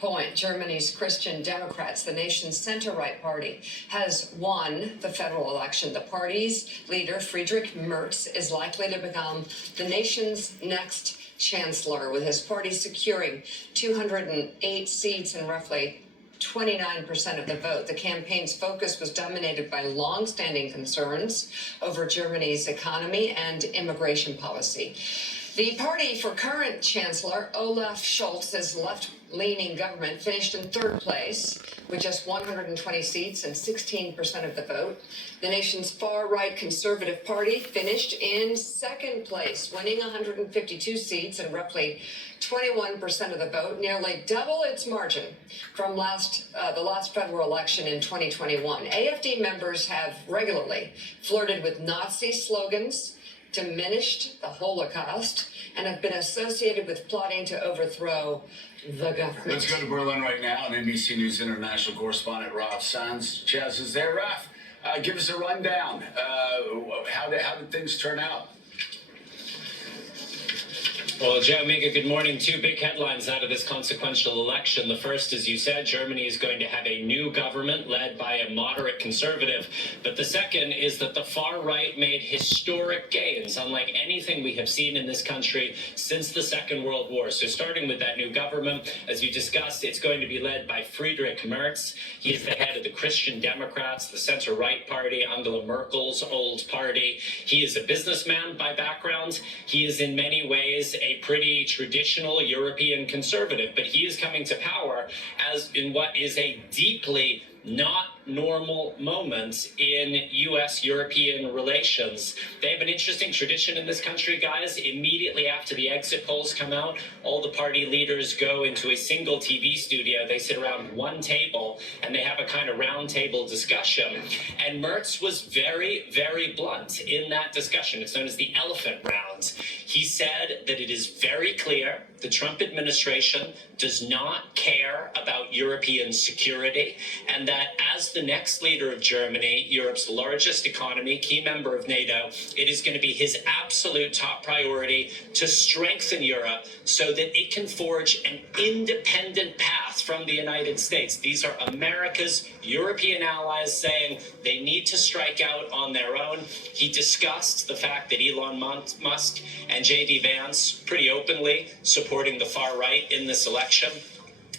point, Germany's Christian Democrats, the nation's center-right party, has won the federal election. The party's leader, Friedrich Merz, is likely to become the nation's next chancellor, with his party securing 208 seats and roughly 29% of the vote. The campaign's focus was dominated by long-standing concerns over Germany's economy and immigration policy. The party for current Chancellor Olaf Scholz's left-leaning government finished in third place with just 120 seats and 16% of the vote. The nation's far-right Conservative Party finished in second place, winning 152 seats and roughly 21% of the vote, nearly double its margin from the last federal election in 2021. AfD members have regularly flirted with Nazi slogans, diminished the Holocaust, and have been associated with plotting to overthrow the government. Let's go to Berlin right now, and NBC News international correspondent Ralph Sanz. Chaz is there. Ralph, give us a rundown. How did things turn out? Well, Joe, Mega, good morning. Two big headlines out of this consequential election. The first, as you said, Germany is going to have a new government led by a moderate conservative. But the second is that the far right made historic gains, unlike anything we have seen in this country since the Second World War. So starting with that new government, as you discussed, it's going to be led by Friedrich Merz. He is the head of the Christian Democrats, the center-right party, Angela Merkel's old party. He is a businessman by background. He is in many ways a pretty traditional European conservative, but he is coming to power as in what is a deeply not normal moment in U.S.-European relations. They have an interesting tradition in this country, guys. Immediately after the exit polls come out, all the party leaders go into a single TV studio. They sit around one table, and they have a kind of round table discussion. And Merz was very, very blunt in that discussion. It's known as the elephant round. He said that it is very clear the Trump administration does not care about European security, and that as the next leader of Germany, Europe's largest economy, key member of NATO, it is going to be his absolute top priority to strengthen Europe so that it can forge an independent path from the United States. These are America's European allies saying they need to strike out on their own. He discussed the fact that Elon Musk and J.D. Vance pretty openly supporting the far right in this election.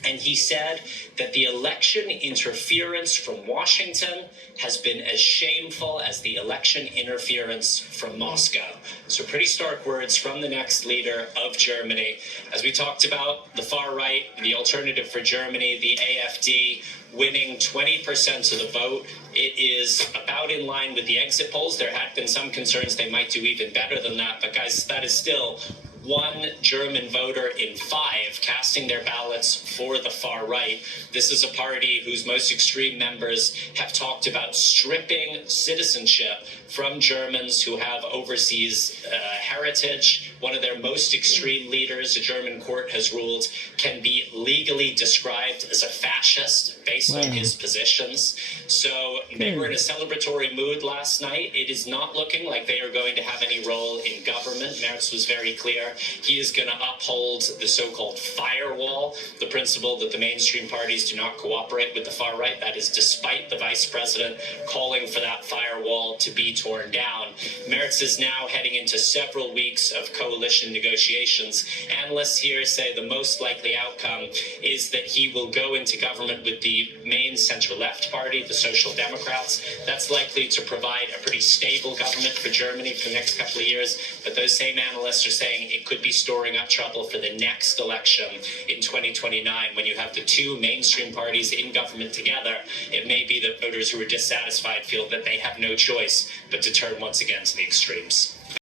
And he said that the election interference from Washington has been as shameful as the election interference from Moscow. So pretty stark words from the next leader of Germany. As we talked about, the far right, the alternative for Germany, the AfD, winning 20% of the vote. It is about in line with the exit polls. There had been some concerns they might do even better than that. But guys, that is still one German voter in 5 casting their ballots for the far right. This is a party whose most extreme members have talked about stripping citizenship from Germans who have overseas heritage. One of their most extreme leaders, a German court has ruled, can be legally described as a fascist based on his positions. So they were in a celebratory mood last night. It is not looking like they are going to have any role in government. Merz was very clear. He is going to uphold the so-called firewall, the principle that the mainstream parties do not cooperate with the far right. That is despite the vice president calling for that firewall to be torn down. Merz is now heading into several weeks of coalition negotiations. Analysts here say the most likely outcome is that he will go into government with the main center-left party, the Social Democrats. That's likely to provide a pretty stable government for Germany for the next couple of years. But those same analysts are saying it could be storing up trouble for the next election in 2029 when you have the two mainstream parties in government together. It may be that voters who are dissatisfied feel that they have no choice but to turn once again to the extremes.